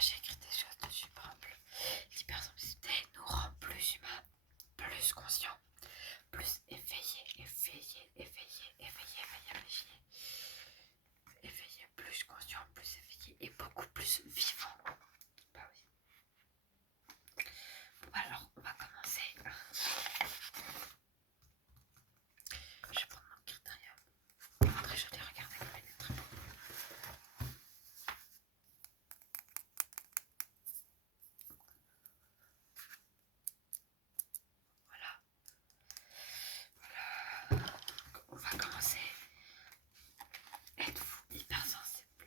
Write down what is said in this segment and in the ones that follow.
j'ai écrit des choses dessus, par exemple. L'hypersensibilité nous rend plus humains, plus conscients, plus éveillés, plus conscients, plus éveillés et beaucoup plus vivants. Bah oui. Bon, alors, on va commencer. Je vais prendre mon critérium. Très joli, regardez comme il est très beau. Voilà. On va commencer. Êtes-vous hypersensible?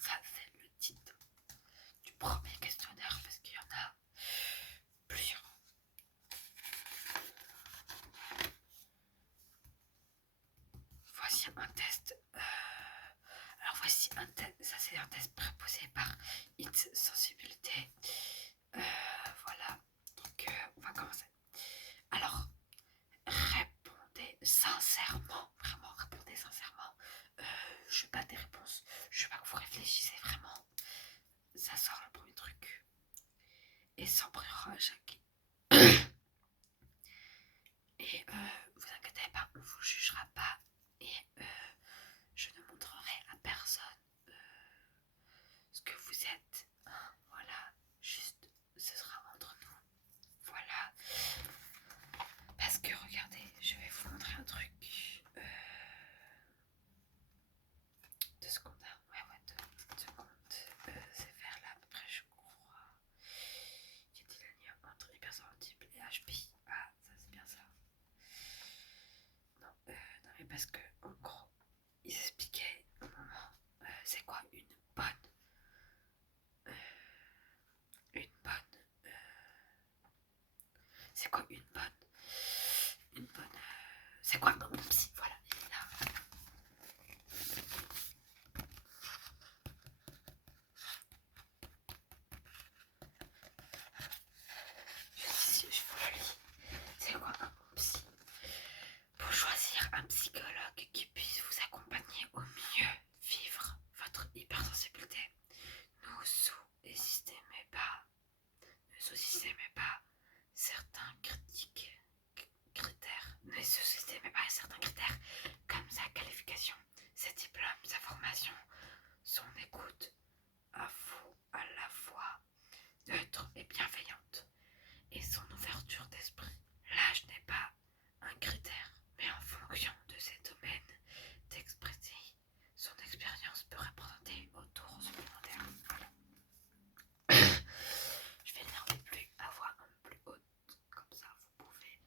Ça, c'est le titre du premier questionnaire parce qu'il y en a plusieurs. Voici un test. Alors voici un test. Ça c'est un test préposé par It's Sensibilité. Voilà. Donc on va commencer. Alors répondez sincèrement. Vraiment répondez sincèrement. Je veux pas des réponses. Je veux pas que vous réfléchissez vraiment. Ça sort le premier truc. Et sans préjugés. Et vous inquiétez pas, on vous jugera pas. Et je ne montrerai à personne ce que vous êtes. Voilà, juste, ce sera entre nous. Voilà. Parce que regardez, je vais vous montrer un truc. 2 secondes. Ouais, 2 secondes. C'est vers là à peu près, je crois. Y a-t-il un lien entre hypersensible et HPI? Ah, ça c'est bien ça. Non, mais parce que, en gros, ils expliquaient un moment, c'est quoi une bonne. C'est quoi une bonne. C'est quoi un bon psy? Voilà, il est là. Je vous le lis. C'est quoi un bon psy? Pour choisir un psychologue qui puisse vous accompagner au mieux vivre votre hypersensibilité, ne sous-estimez pas certains critères. Ne sous-estimez pas certains critères comme sa qualification, ses diplômes, sa formation, son écoute à vous à la fois neutre et bienveillante, et son ouverture d'esprit. L'âge n'est pas un critère, mais en fonction de ses domaines d'expertise, son expérience peut représenter autour supplémentaire. Je vais lire les plus à voix un peu plus haute, comme ça vous pouvez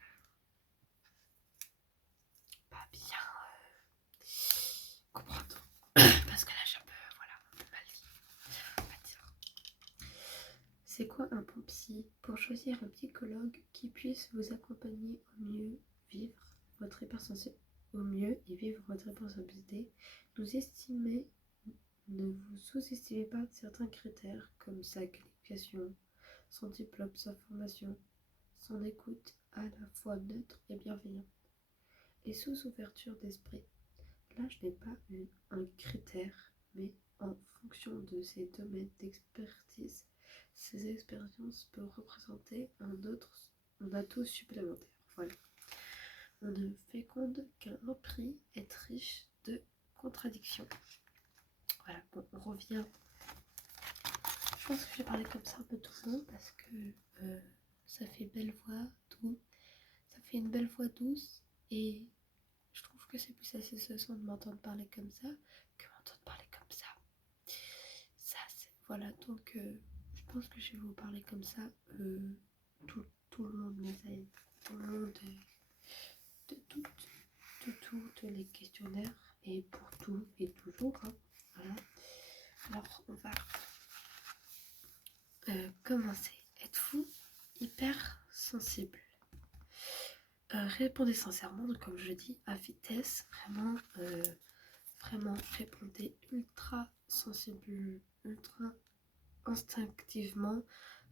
pas bien comprendre. Parce que là j'ai un peu mal dit. C'est quoi un bon psy? Pour choisir un psychologue qui puisse vous accompagner au mieux et vivre votre hypersensibilité, ne vous sous-estimez pas certains critères comme sa qualification, son diplôme, sa formation, son écoute à la fois neutre et bienveillante, et sous ouverture d'esprit. L'âge n'est pas un critère, mais en fonction de ses domaines d'expertise, ces expériences peuvent représenter un atout supplémentaire. Voilà. On ne féconde qu'un prix est riche de contradictions. Voilà, bon, on revient. Je pense que je vais parler comme ça un peu tout le long parce que ça fait belle voix, tout. Ça fait une belle voix douce et je trouve que c'est plus satisfaisant de m'entendre parler comme ça que m'entendre parler comme ça. Ça, c'est... Voilà, donc je pense que je vais vous parler comme ça tout le long de mes années, tout le long de tous les questionnaires et pour tout et toujours. Hein. Voilà. Alors, on va commencer. Êtes-vous hypersensible? Répondez sincèrement, donc comme je dis, à vitesse, vraiment répondez ultra sensible, ultra instinctivement,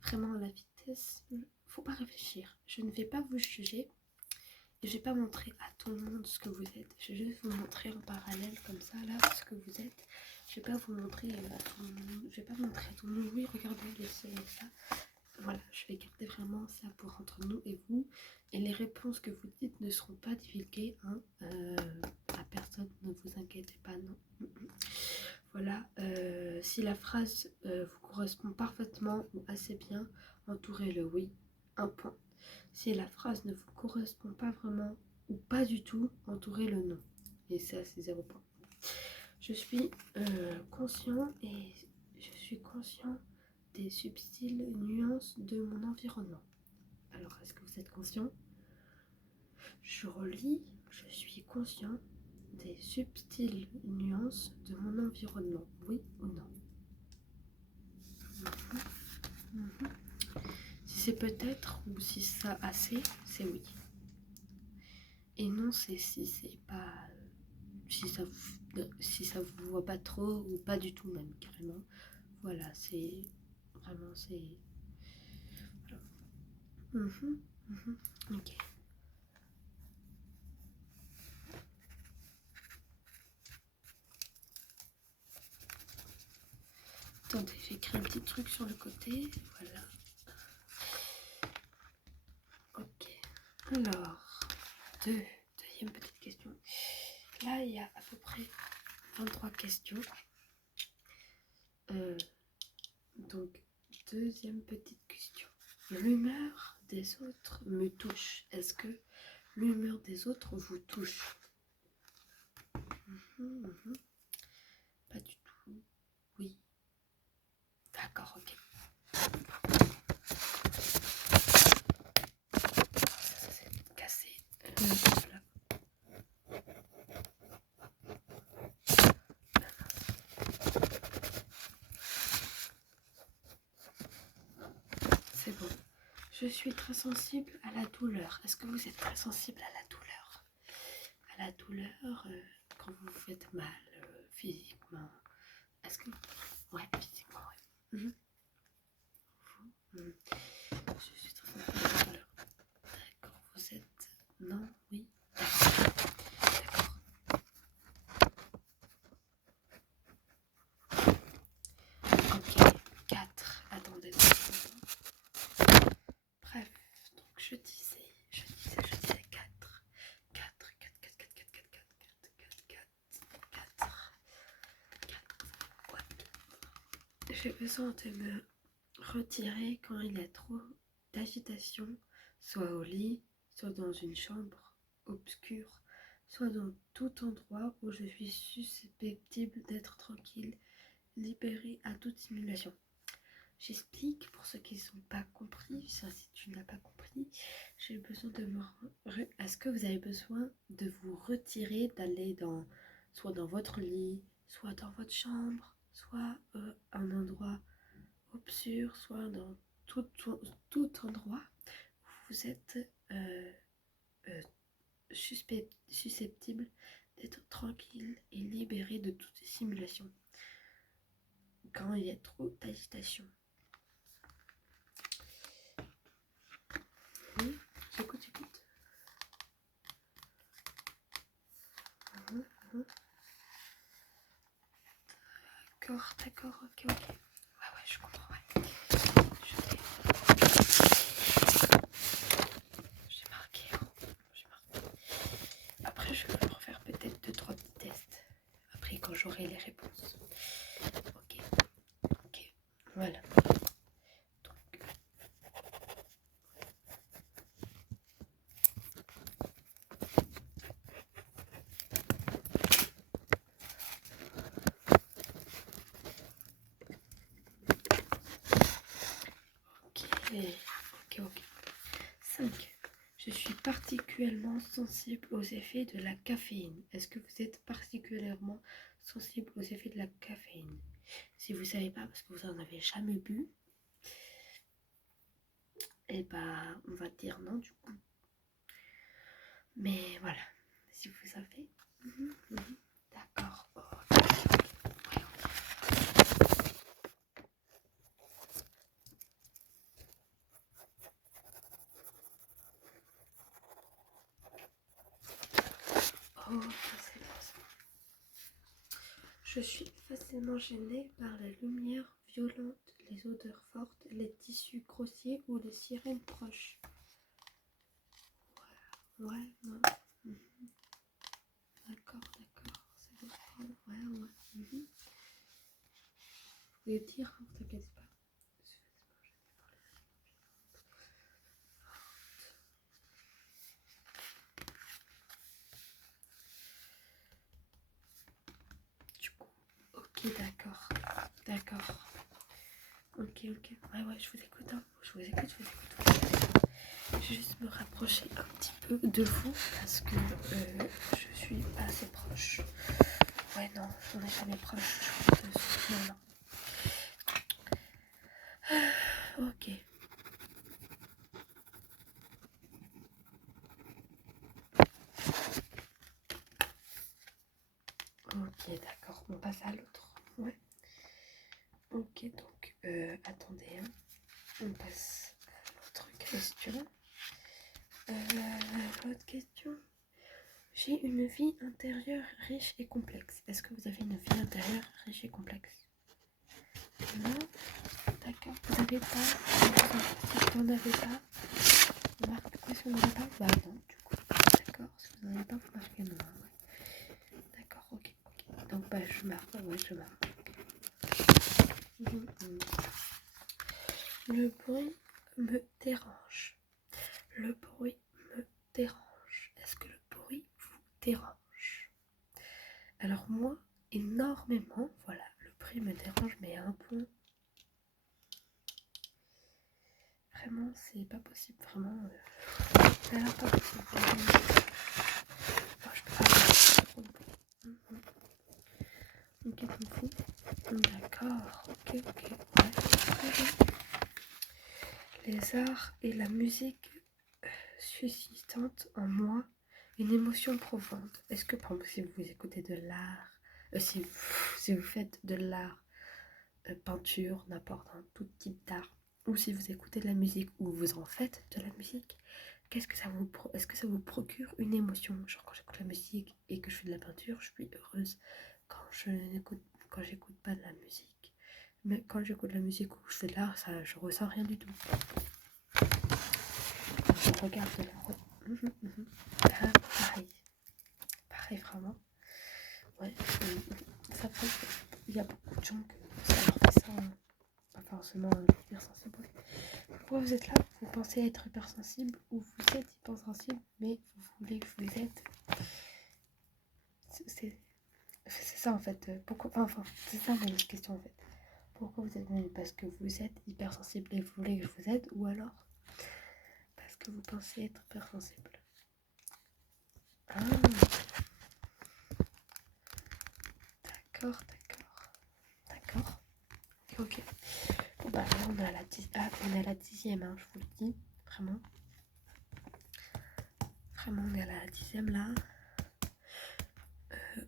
vraiment à la vitesse. Faut pas réfléchir. Je ne vais pas vous juger Et je vais pas montrer à tout le monde ce que vous êtes. Je vais juste vous montrer en parallèle comme ça, là, ce que vous êtes. Je vais pas vous montrer à tout le monde. Je vais pas montrer à tout le monde. Oui, regardez, laissez ça. Voilà, je vais garder vraiment ça pour entre nous et vous. Et les réponses que vous dites ne seront pas divulguées hein, à personne. Ne vous inquiétez pas, non. Voilà, si la phrase vous correspond parfaitement ou assez bien, entourez le oui, 1 point. Si la phrase ne vous correspond pas vraiment ou pas du tout, entourez le non. Et ça, c'est 0 point. Je suis conscient et je suis conscient des subtiles nuances de mon environnement. Alors, est-ce que vous êtes conscient? Je relis, je suis conscient des subtiles nuances de mon environnement, oui ou non? Si c'est peut-être ou si ça assez, c'est oui. Et non, c'est si c'est pas, si ça vous voit pas trop ou pas du tout même carrément. Voilà, c'est vraiment c'est. Voilà. Ok. Attendez, j'ai écrit un petit truc sur le côté. Voilà. Ok. Alors, deuxième petite question. Là, il y a à peu près 23 questions. Donc, deuxième petite question. L'humeur des autres me touche. Est-ce que l'humeur des autres vous touche? Pas du tout. Oui. D'accord, ok. Ça c'est cassé. Voilà. C'est bon. Je suis très sensible à la douleur. Est-ce que vous êtes très sensible à la douleur? À la douleur quand vous vous faites mal physiquement. Est-ce que... Ouais, physiquement, ouais. Je suis très sensible à la douleur. D'accord, vous êtes... Non, oui. D'accord. Ok, 4. Attendez. Bref, donc je disais 4. 4. J'ai besoin de me retirer quand il y a trop d'agitation, soit au lit, soit dans une chambre obscure, soit dans tout endroit où je suis susceptible d'être tranquille, libérée à toute stimulation. J'explique pour ceux qui n'ont pas compris, ça si tu n'as pas compris, j'ai besoin de me... Est-ce que vous avez besoin de vous retirer, d'aller soit dans votre lit, soit dans votre chambre, soit un endroit obscur, soit dans tout endroit où vous êtes susceptible d'être tranquille et libéré de toute simulation quand il y a trop d'agitation? Oui, j'écoute. D'accord, ok. Ouais, je comprends, ouais. J'ai marqué. Après, je vais refaire peut-être 2-3 petits tests. Après, quand j'aurai les réponses. Ok. Voilà. Ok. 5. Je suis particulièrement sensible aux effets de la caféine. Est-ce que vous êtes particulièrement sensible aux effets de la caféine? Si vous ne savez pas, parce que vous n'en avez jamais bu, eh ben, on va dire non du coup. Mais voilà, si vous savez. D'accord. Je suis facilement gênée par les lumières violentes, les odeurs fortes, les tissus grossiers ou les sirènes proches. Ouais, non. Mhm. D'accord, c'est bon. Ouais. Vous pouvez dire, hein, vous inquiétez pas. Du coup, ok, d'accord. Ok. Ouais, je vous écoute, hein. Je vous écoute. Je vais juste me rapprocher un petit peu de vous parce que je suis pas assez proche. Ouais, non, on n'est jamais proche. Non. Ok. Ok, d'accord. On passe à l'autre. Ouais. Ok, donc, attendez. Hein. On passe à l'autre question. L'autre question. J'ai une vie intérieure riche et complexe. Est-ce que vous avez une vie intérieure riche et complexe? Non. D'accord. Vous n'avez pas. Si vous n'en avez pas, vous marquez quoi si vous n'en avez pas? Bah non, du coup. D'accord. Si vous n'en avez pas, vous marquez non. Ouais. D'accord, ok. Donc bah je marque. Ouais, je marque. Le bruit me dérange. Le bruit me dérange. Est-ce que le bruit vous dérange? Alors moi, énormément, voilà, le bruit me dérange, mais à un point. Vraiment, c'est pas possible, vraiment. Alors, pas possible. Oh, je peux pas. Ok, t'en fous. D'accord, ok. Ouais. Les arts et la musique suscitent en moi une émotion profonde. Est-ce que, par exemple, si vous écoutez de l'art, si vous faites de l'art, peinture, n'importe tout type d'art, ou si vous écoutez de la musique ou vous en faites de la musique, est-ce que ça vous procure une émotion? Genre quand j'écoute la musique et que je fais de la peinture, je suis heureuse. Quand j'écoute pas de la musique, mais quand j'écoute de la musique ou je fais de l'art, ça, je ressens rien du tout. Quand je regarde de l'art, pareil vraiment. Ouais, ça fait, il y a beaucoup de gens que ça leur fait ça, hein. Pas forcément hypersensible. Pourquoi vous êtes là? Vous pensez être hypersensible ou vous êtes hypersensible, mais vous voulez que vous êtes. C'est ça en fait. Pourquoi? Enfin, c'est ça ma question en fait. Pourquoi vous êtes venu? Parce que vous êtes hypersensible et vous voulez que je vous aide, ou alors parce que vous pensez être hypersensible? Ah, d'accord. Ok. Bon bah là on est à la 10e, hein, je vous le dis. Vraiment, on est à la 10e là.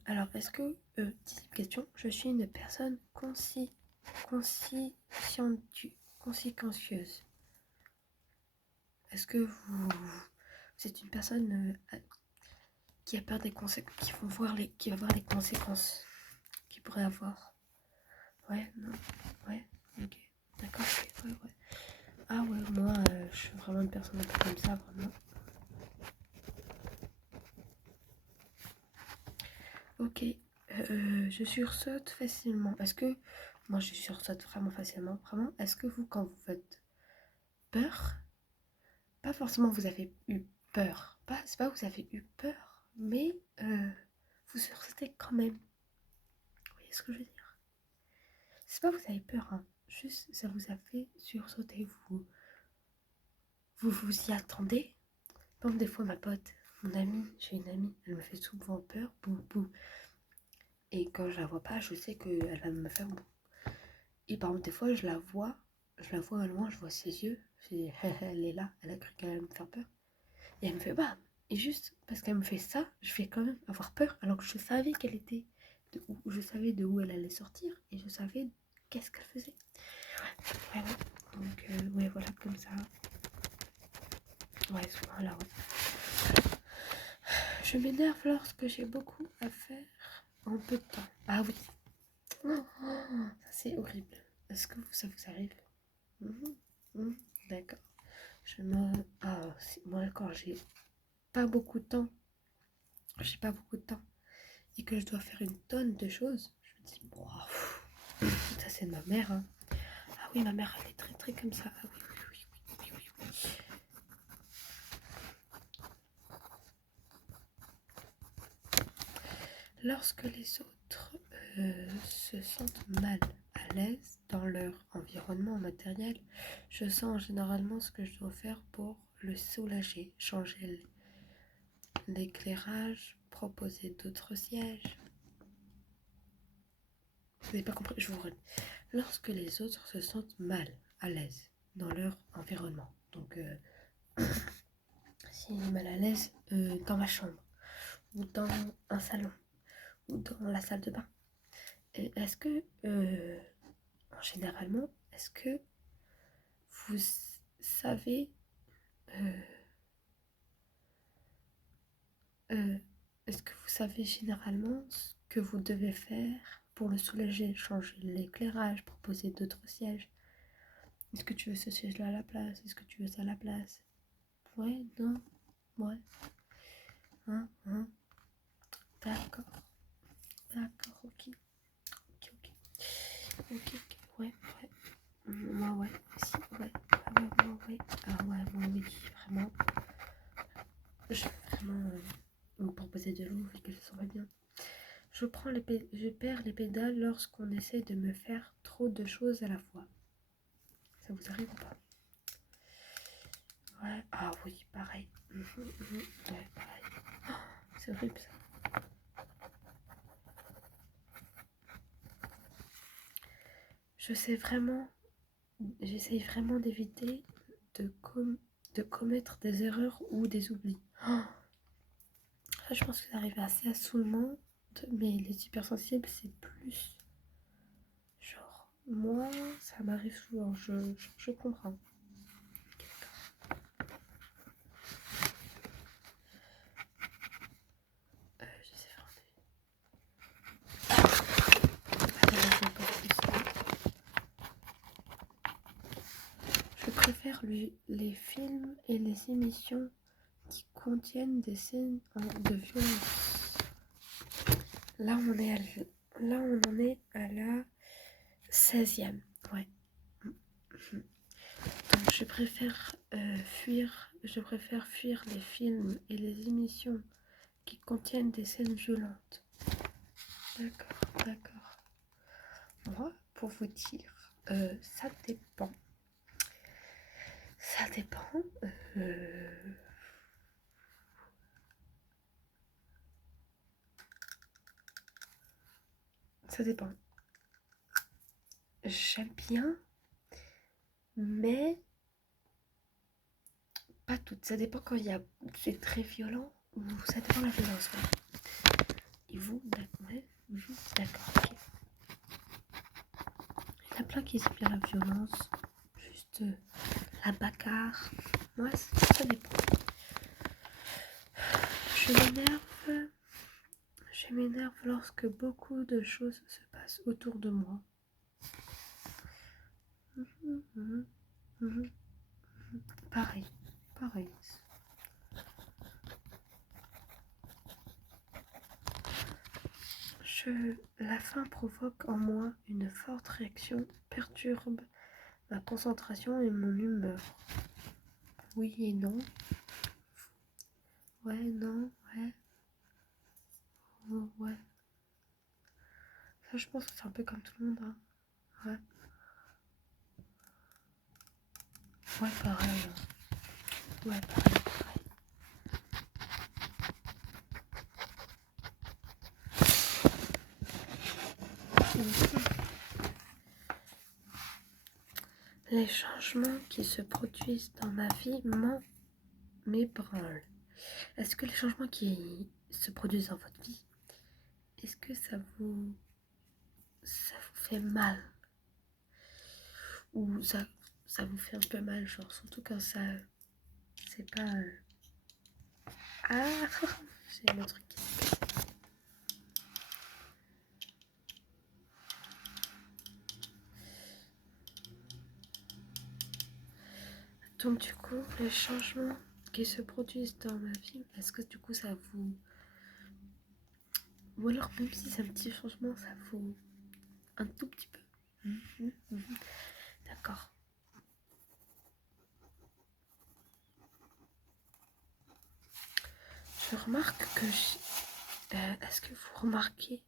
Alors, est-ce que, 10e question, je suis une personne consciencieuse. Est-ce que vous êtes une personne qui a peur des conséquences, qui va voir les conséquences qu'il pourrait avoir? Ouais, non, ouais, ok, d'accord, ok, ouais. Ah ouais, moi, je suis vraiment une personne un peu comme ça, vraiment. Ok, je sursaute facilement. Est-ce que moi je sursaute vraiment facilement? Vraiment? Est-ce que vous, quand vous faites peur, pas forcément vous avez eu peur, c'est pas vous avez eu peur, mais vous sursautez quand même. Vous voyez ce que je veux dire? C'est pas vous avez peur, hein. Juste ça vous a fait sursauter. Vous y attendez. Comme des fois j'ai une amie, elle me fait souvent peur, bou. Et quand je la vois pas, je sais qu'elle va me faire bou. Et par exemple, des fois, je la vois au loin, je vois ses yeux. Elle est là, elle a cru qu'elle allait me faire peur. Et elle me fait bam. Et juste parce qu'elle me fait ça, je vais quand même avoir peur. Alors que je savais je savais de où elle allait sortir. Et je savais qu'est-ce qu'elle faisait. Voilà. Donc, ouais, voilà, comme ça. Ouais, souvent là, ouais. Je m'énerve lorsque j'ai beaucoup à faire en peu de temps. Ah oui, Ça, c'est horrible. Est-ce que ça vous arrive? Mhm, mhm. D'accord. Moi, quand j'ai pas beaucoup de temps et que je dois faire une tonne de choses, je me dis, wow, ça c'est de ma mère, hein. Ah oui, ma mère, elle est très très comme ça. Ah oui, oui, oui, oui, oui, oui. Lorsque les autres se sentent mal à l'aise dans leur environnement matériel, je sens généralement ce que je dois faire pour le soulager, changer l'éclairage, proposer d'autres sièges. Vous n'avez pas compris, je vous redis. Lorsque les autres se sentent mal à l'aise dans leur environnement, donc s'il est mal à l'aise dans ma chambre, ou dans un salon, ou dans la salle de bain, est-ce que, généralement, est-ce que vous savez, euh, euh, est-ce que vous savez généralement ce que vous devez faire pour le soulager, changer l'éclairage, proposer d'autres sièges? Est-ce que tu veux ce siège-là à la place? Est-ce que tu veux ça à la place? Ouais, non, ouais, hein, d'accord, d'accord, ok, ok, ok, ok, ok, ouais, ouais, moi, ouais, si, ouais, ah ouais, moi, ouais, ah ouais, moi, oui, vraiment, je vais vraiment vous proposer de l'eau et que ça va bien. Je perds les pédales lorsqu'on essaie de me faire trop de choses à la fois. Ça vous arrive ou pas? Ouais, ah oui, pareil. Ouais, pareil. Oh, c'est horrible ça. J'essaye vraiment d'éviter de commettre des erreurs ou des oublis. Oh, ça, je pense que ça arrive assez à tout le monde, mais les hypersensibles, c'est plus. Genre, moi, ça m'arrive souvent, je comprends. J'essaie vraiment Je préfère les films et les émissions qui contiennent des scènes de violence. Là, on en est à la 16e. Ouais. Donc, je préfère fuir les films et les émissions qui contiennent des scènes violentes. D'accord, d'accord. Moi, pour vous dire, ça dépend. Ça dépend. Ça dépend. J'aime bien, mais pas toutes. Ça dépend quand c'est très violent ou ça dépend de la violence. Ouais. Et vous, ouais, d'accord, ok. Il y en a plein qui aiment bien la violence, juste la bagarre. Ouais, ça dépend. Je m'énerve. Je m'énerve lorsque beaucoup de choses se passent autour de moi. Pareil, pareil. La faim provoque en moi une forte réaction, perturbe ma concentration et mon humeur. Oui et non. Ouais, non, ouais. Oh, ouais. Ça, je pense que c'est un peu comme tout le monde, hein. Ouais. Ouais, pareil. Ouais, pareil, pareil. Les changements qui se produisent dans ma vie m'ébranlent. Est-ce que les changements qui se produisent dans votre vie, est-ce que ça vous fait mal? Ou ça vous fait un peu mal, genre surtout quand ça, c'est pas... Ah, j'ai le truc qui... Donc du coup, les changements qui se produisent dans ma vie, est-ce que du coup ça vous... Ou alors même si c'est un petit changement, ça vous... Un tout petit peu. D'accord. Je remarque que... est-ce que vous remarquez?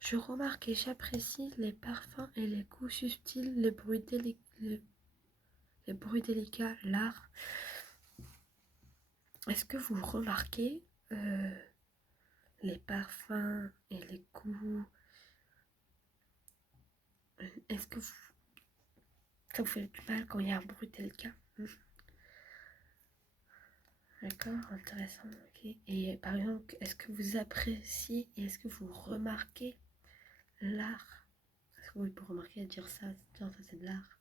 Je remarque et j'apprécie les parfums et les goûts subtils, les bruits délicats, l'art. Est-ce que vous remarquez les parfums et les goûts? Est-ce que ça vous fait du mal quand il y a un bruit délicat? D'accord, intéressant, ok. Et par exemple, est-ce que vous appréciez et est-ce que vous remarquez l'art? Parce que oui, pour remarquer, dire ça, tiens, ça c'est de l'art,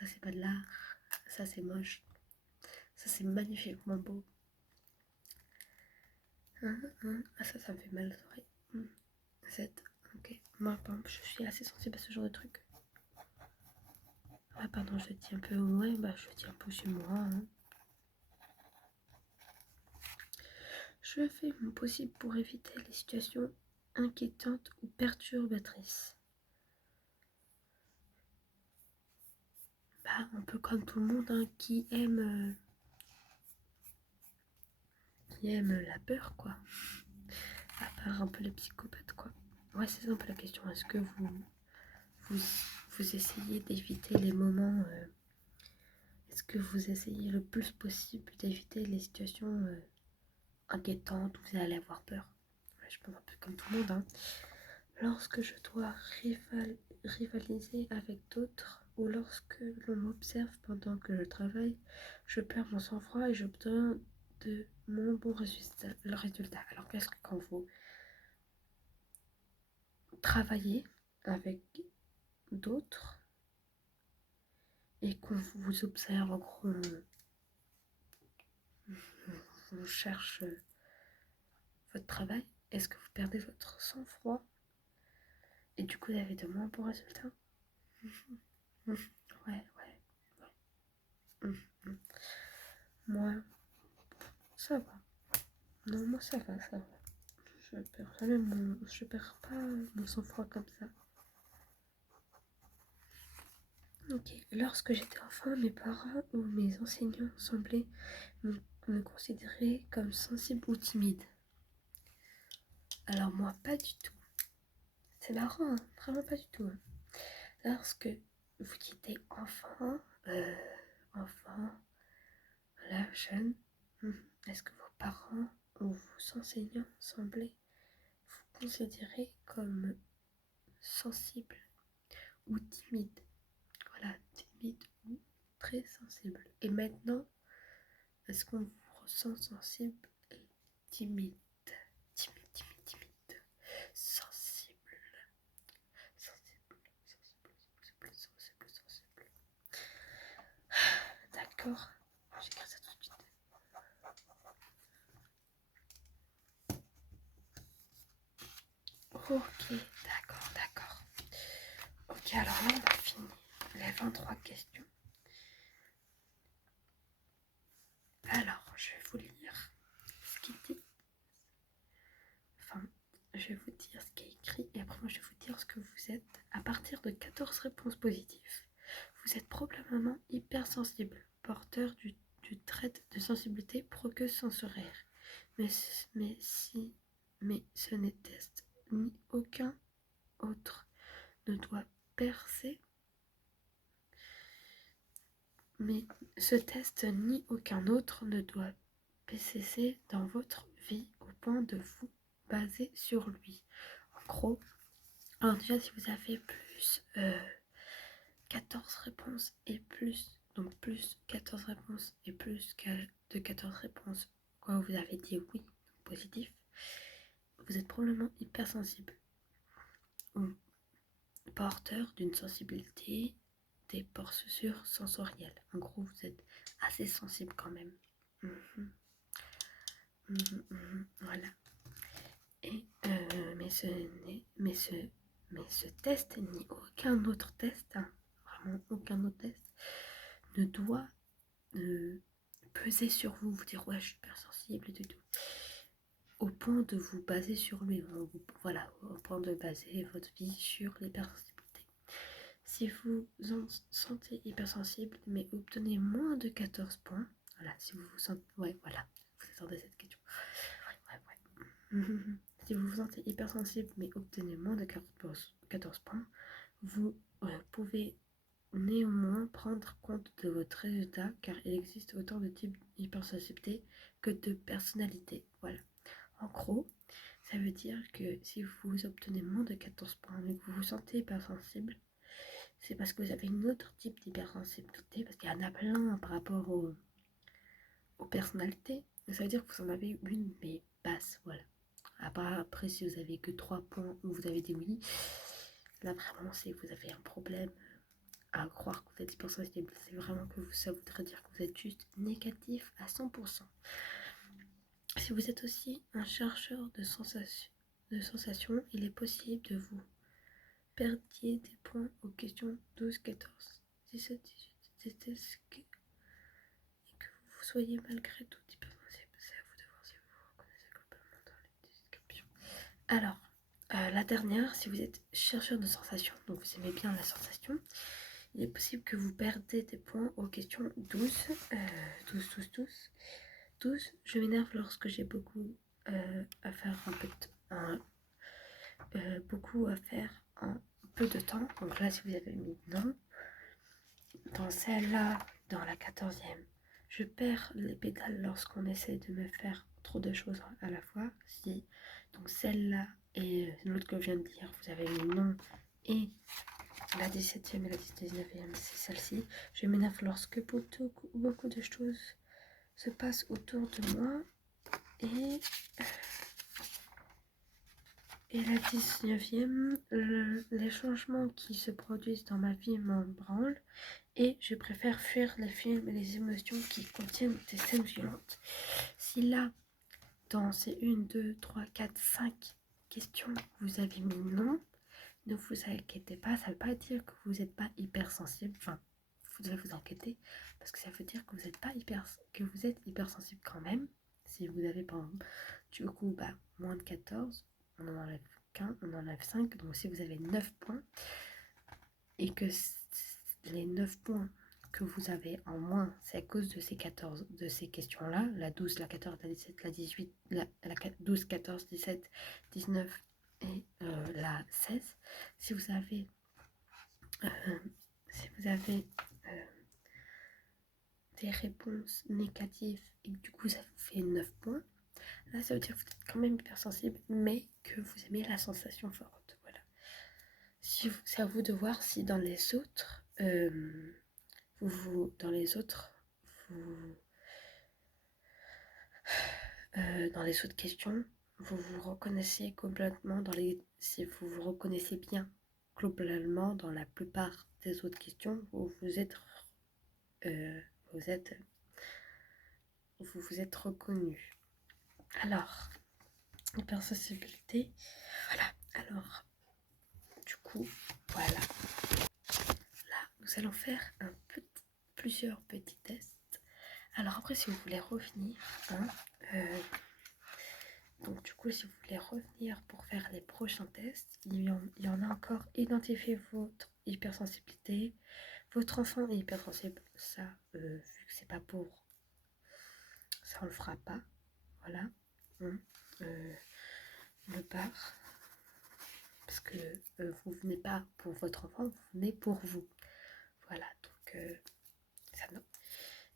ça c'est pas de l'art, ça c'est moche, ça c'est magnifiquement beau. Ah, ça me fait mal aux oreilles. 7, ok. Moi, par exemple, je suis assez sensible à ce genre de truc. Ah, pardon, je dis un peu, ouais, bah, je dis un peu chez moi. Je fais mon possible pour éviter les situations inquiétantes ou perturbatrices. Bah, un peu comme tout le monde hein, qui aime la peur, quoi. À part un peu les psychopathes, quoi. Ouais, c'est un peu la question. Est-ce que vous essayez d'éviter les moments... est-ce que vous essayez le plus possible d'éviter les situations inquiétantes où vous allez avoir peur? Ouais, je pense un peu comme tout le monde, hein. Lorsque je dois rivaliser avec d'autres ou lorsque l'on m'observe pendant que je travaille, je perds mon sang-froid et j'obtiens de moins bons résultats. Alors qu'est-ce que quand vous travaillez avec d'autres et qu'on vous observe, en gros, on cherche votre travail, est-ce que vous perdez votre sang-froid et du coup vous avez de moins bons résultats? Ouais. Moi, ça va. Non, moi ça va. Je perds pas mon sang-froid comme ça. Ok. Lorsque j'étais enfant, mes parents ou mes enseignants semblaient me considérer comme sensible ou timide. Alors moi, pas du tout. C'est marrant, hein, vraiment pas du tout. Hein. Lorsque vous étiez enfant, voilà, jeune, est-ce que vos parents ou vos enseignants semblaient vous considérer comme sensible ou timide? Voilà, timide ou très sensible. Et maintenant, est-ce qu'on vous ressent sensible et timide? Timide. Sensible. D'accord, j'écris ça tout de suite. Ok, d'accord. Ok, alors là, on a fini les 23 questions. Alors, je vais vous lire ce qui dit. Enfin, je vais vous dire ce qui est écrit et après, moi, je vais vous dire ce que vous êtes. À partir de 14 réponses positives, vous êtes probablement hypersensible, porteur du trait de sensibilité procus-sensorielle. Mais ce n'est test ni aucun autre ne doit percer. Mais ce test ni aucun autre ne doit cesser dans votre vie au point de vous baser sur lui. En gros, alors déjà si vous avez plus 14 réponses et plus, donc plus 14 réponses et plus de 14 réponses, quand vous avez dit oui, positif, vous êtes probablement hypersensible ou porteur d'une sensibilité des portions sensorielles. En gros, vous êtes assez sensible quand même. Voilà. Et ce test ni aucun autre test, hein, vraiment aucun autre test, ne doit peser sur vous, vous dire ouais je suis hypersensible et tout, au point de vous baser sur lui, voilà, au point de baser votre vie sur l'hypersensibilité. Si vous en sentez hypersensible mais obtenez moins de 14 points, voilà, si vous vous sentez, ouais voilà, vous attendez cette question, ouais. Si vous vous sentez hypersensible mais obtenez moins de 14 points, vous pouvez néanmoins prendre compte de votre résultat car il existe autant de types d'hypersensibilité que de personnalités. Voilà. En gros, ça veut dire que si vous obtenez moins de 14 points mais que vous vous sentez hypersensible, c'est parce que vous avez un autre type d'hypersensibilité, parce qu'il y en a plein par rapport aux personnalités. Ça veut dire que vous en avez une mais basse, voilà. Après, si vous avez que 3 points ou vous avez des oui, là vraiment c'est que vous avez un problème à croire que vous êtes hypersensible. C'est vraiment que ça voudrait dire que vous êtes juste négatif à 100%. Si vous êtes aussi un chercheur de sensations, il est possible de vous perdiez des points aux questions 12, 14, 17, 18, 17, et que vous soyez malgré tout hypersensible. C'est à vous de voir si vous vous reconnaissez complètement dans les descriptions. Alors, la dernière, si vous êtes chercheur de sensations, donc vous aimez bien la sensation, il est possible que vous perdez des points aux questions 12, 12. Je m'énerve lorsque j'ai beaucoup à faire beaucoup à faire en peu de temps. Donc là, si vous avez mis non, dans celle-là, dans la 14e, je perds les pédales lorsqu'on essaie de me faire trop de choses à la fois. Si donc celle-là et l'autre que je viens de dire, vous avez mis non, et la 17e et la 19e, c'est celle-ci. Je m'énerve lorsque beaucoup de choses se passent autour de moi. Et la 19e, les changements qui se produisent dans ma vie m'en branlent. Et je préfère fuir les films et les émotions qui contiennent des scènes violentes. Si là, dans ces 1, 2, 3, 4, 5 questions, vous avez mis non, ne vous inquiétez pas, ça ne veut pas dire que vous n'êtes pas hypersensible. Enfin, vous devez vous inquiéter parce que ça veut dire que vous êtes hypersensible quand même. Si vous avez par exemple, du coup, moins de 14, on en enlève 15, on en enlève 5. Donc si vous avez 9 points et que les 9 points que vous avez en moins, c'est à cause de ces questions-là, la 12, la 14, la 17, la 18, la 12, 14, 17, 19 et la 16. Si vous avez des réponses négatives et que du coup ça vous fait 9 points, là ça veut dire que vous êtes quand même hypersensible, mais que vous aimez la sensation forte. Voilà. C'est à vous de voir si dans les autres, dans les autres questions, vous vous reconnaissez complètement si vous vous reconnaissez bien globalement dans la plupart des autres questions, vous vous êtes reconnu. Alors, hypersensibilité, voilà. Alors, du coup, voilà. Là, nous allons faire plusieurs petits tests. Alors après, si vous voulez revenir, donc du coup, si vous voulez revenir pour faire les prochains tests, il y en a encore. Identifier votre hypersensibilité. Votre enfant est hypersensible. Ça, vu que c'est pas pour... Ça, on le fera pas. Voilà. Le bar. Parce que vous venez pas pour votre enfant, vous venez pour vous. Voilà, donc ça non.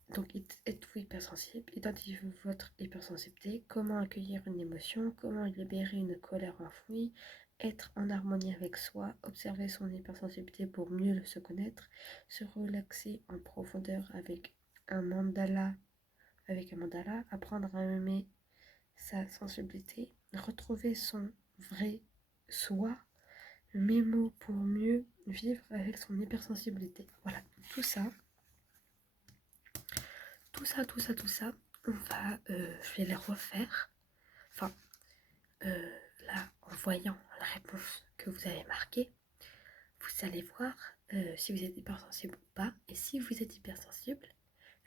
Donc êtes-vous hypersensible? Identifiez votre hypersensibilité. Comment accueillir une émotion? Comment libérer une colère enfouie? Être en harmonie avec soi, observer son hypersensibilité pour mieux se connaître, se relaxer en profondeur avec un mandala, apprendre à aimer sa sensibilité, retrouver son vrai soi, le mémo pour mieux vivre avec son hypersensibilité. Voilà, tout ça, je vais les refaire. Enfin, là, en voyant la réponse que vous avez marquée, vous allez voir si vous êtes hypersensible ou pas. Et si vous êtes hypersensible,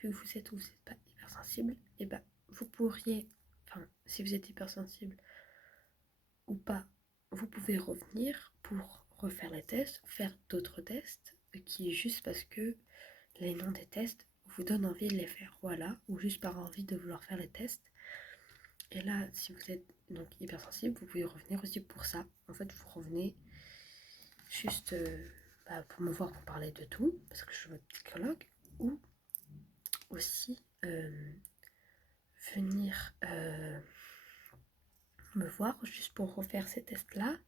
vu que vous êtes ou vous n'êtes pas hypersensible, et ben vous pourriez, enfin si vous êtes hypersensible ou pas, vous pouvez revenir pour refaire les tests, faire d'autres tests, qui est juste parce que les noms des tests vous donnent envie de les faire, voilà, ou juste par envie de vouloir faire les tests. Et là, si vous êtes donc hypersensible, vous pouvez revenir aussi pour ça. En fait, vous revenez juste pour me voir pour parler de tout, parce que je suis votre psychologue, ou aussi venir me voir juste pour refaire ces tests-là,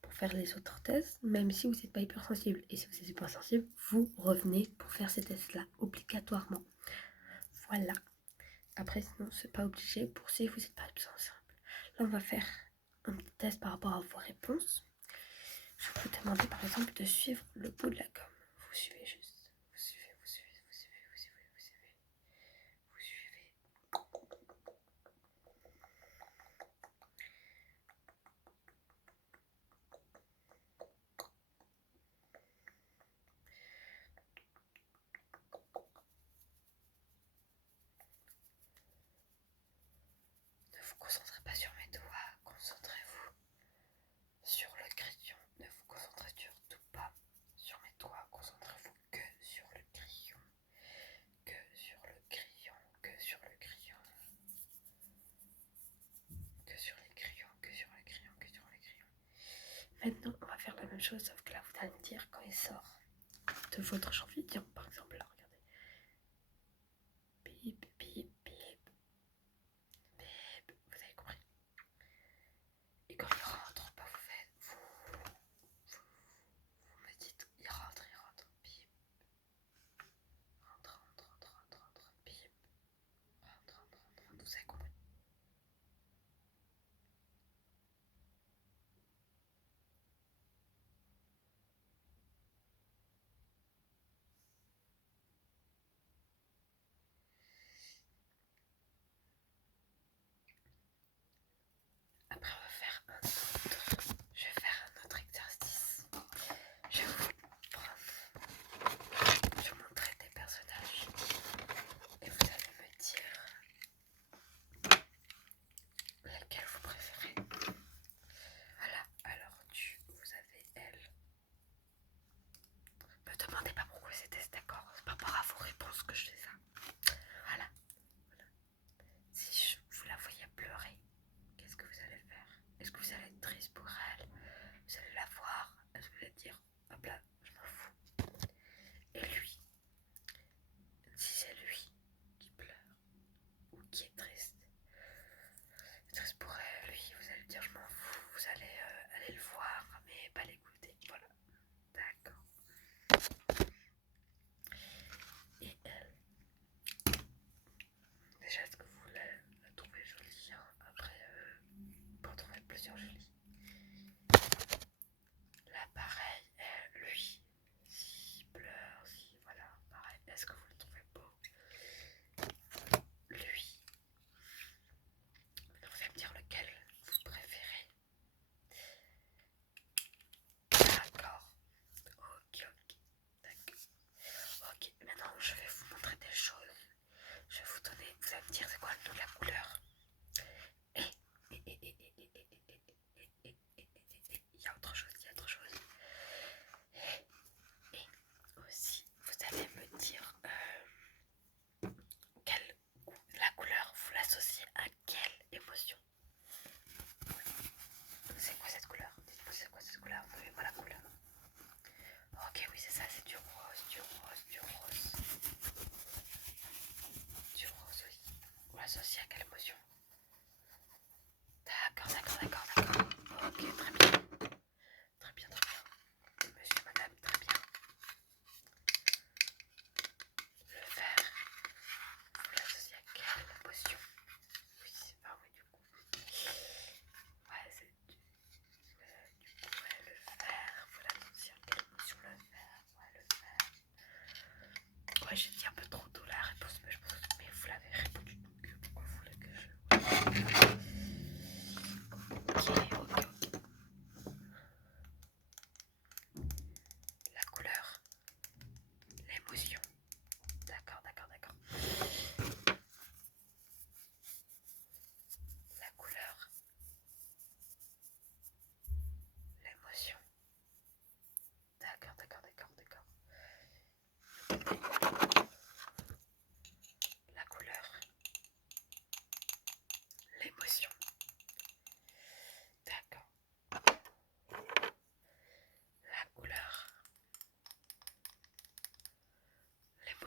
pour faire les autres tests, même si vous n'êtes pas hypersensible. Et si vous êtes hypersensible, vous revenez pour faire ces tests-là, obligatoirement. Voilà. Après, sinon, c'est pas obligé pour si vous n'êtes pas hypersensible. Là, on va faire un petit test par rapport à vos réponses. Je vais vous demander, par exemple, de suivre le bout de la gomme. Vous suivez juste. Vous suivez, vous suivez, vous suivez, vous suivez, vous suivez. Vous suivez. Ne vous concentrez pas sur mes doigts, concentrez-vous sur le crayon. Ne vous concentrez surtout pas sur mes doigts, concentrez-vous que sur le crayon. Que sur le crayon, que sur le crayon. Que sur les crayons, que sur les crayons, que sur les crayons. Maintenant, on va faire la même chose, sauf que là, vous allez me dire quand il sort de votre janvier. Tiens, par exemple, là, regardez. Bip, bip, bip. Bip. Vous avez compris. Et quand il rentre, bah, vous faites. Vous me dites, il rentre, bip. Rentre, bip. Rentre. Vous avez compris.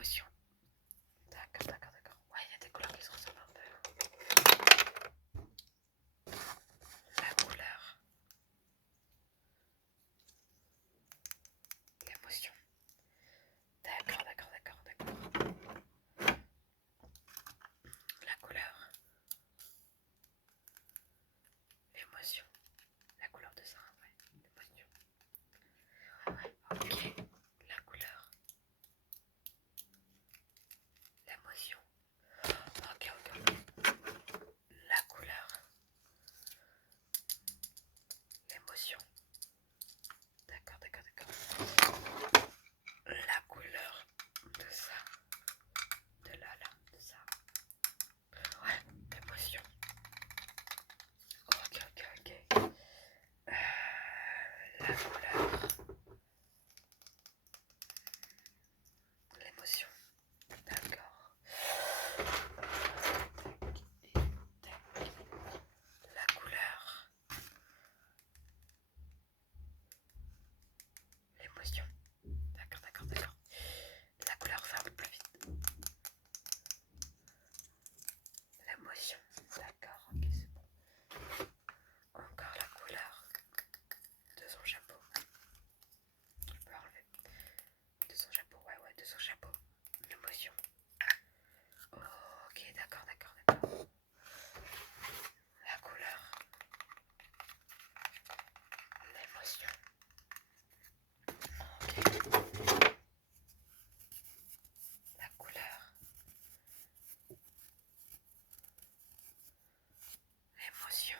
L'émotion. D'accord, d'accord, d'accord. Ouais, il y a des couleurs qui se ressemblent un peu. La couleur. L'émotion. D'accord, d'accord, d'accord, d'accord. La couleur. L'émotion. La couleur de ça, ouais. L'émotion. Ouais, ok. La couleur. L'émotion. Ok, ok, ok. La couleur. L'émotion. D'accord, d'accord, d'accord. La couleur de ça. De là, là, de ça. Ouais, l'émotion. Ok, ok, ok. La couleur. L'émotion. D'accord. La couleur. L'émotion. D'accord, d'accord, d'accord. La couleur, fait un peu plus vite. L'émotion. D'accord, ok, c'est bon. Encore la couleur de son chapeau. Je peux enlever. De son chapeau, ouais, ouais, de son chapeau. L'émotion. Ok, d'accord, d'accord, d'accord. La couleur. L'émotion. Ok. La couleur. L'émotion.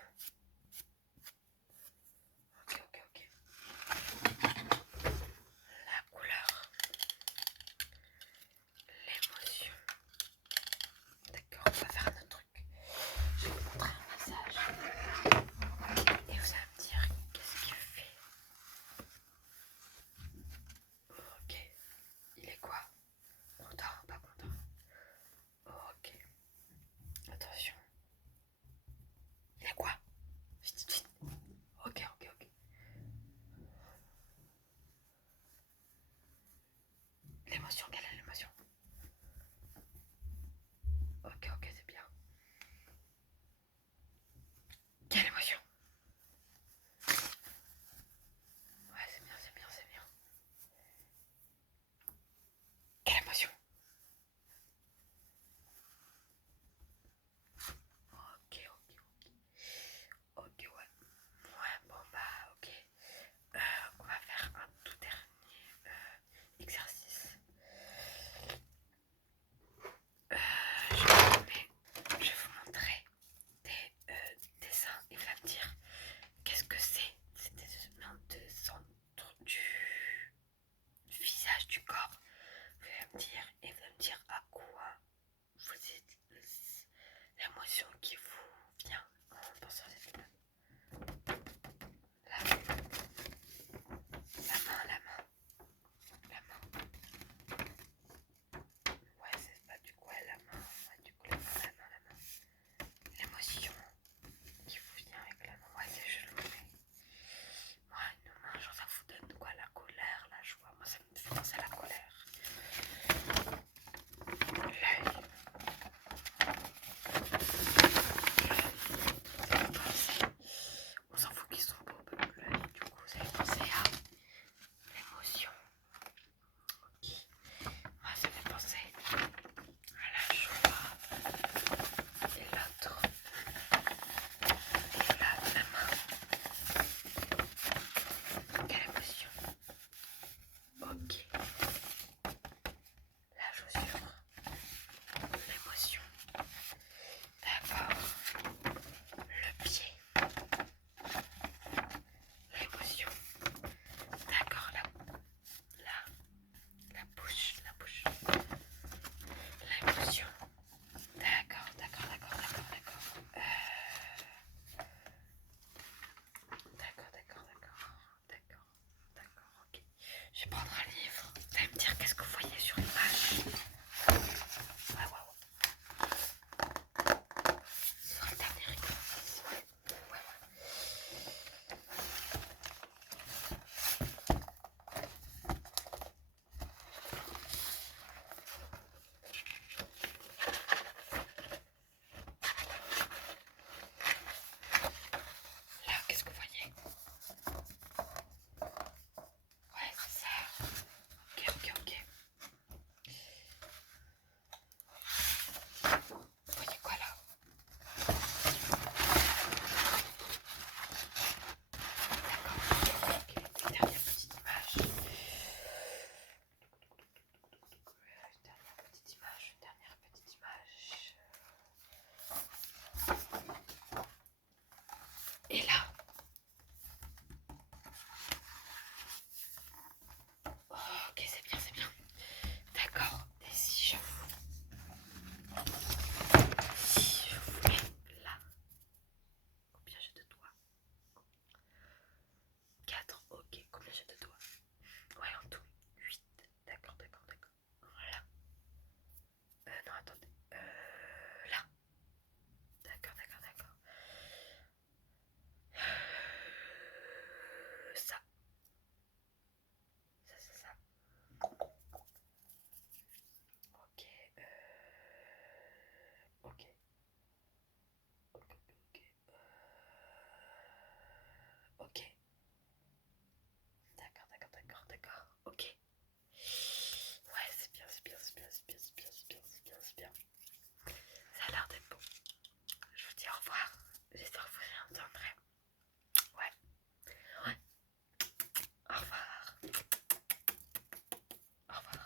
Ok, ok, ok. La couleur. L'émotion. D'accord, on va faire un autre truc. Je vais vous montrer un massage. Et vous allez me dire qu'est-ce qu'il fait. Ok. Il est quoi? Content, pas content? Ok. Attention. Il est quoi? Vite, vite. Ok, ok, ok. L'émotion, quelle est l'émotion? Ok, ok, c'est bien. Quelle émotion? Ouais, c'est bien, c'est bien, c'est bien. Quelle émotion? Ok, ok, ok. Ok, ouais. Ouais, bon, bah, ok. On va faire un tout dernier exercice. Je vais vous montrer des dessins. Il va me dire qu'est-ce que c'est. C'est des de centre du visage, du corps. Vous allez me dire et vous allez me dire à quoi vous êtes l'émotion qui vous vient en pensant à cette image. La main, la main, la main. Ouais, c'est pas du coup la main. Ouais, du coup la main, la main, la main. L'émotion qui vous vient avec la main. Ouais, c'est chelou, mais ouais, une main, genre ça vous donne quoi? La colère, la joie. Moi, ça me fait penser à la colère. L'œil. On s'en fout qu'ils sont beaux, l'œil. Du coup, vous allez penser à l'émotion. Ok. Moi, ça fait penser à la joie. Et l'autre. Et là, la main. Quelle émotion? Ok. La chaussure. L'émotion. D'accord. Le pied. L'émotion. D'accord, la bouche, la bouche. L'émotion. D'accord, d'accord, d'accord, d'accord, d'accord. D'accord, d'accord, d'accord, d'accord, d'accord, ok. Je vais prendre un livre.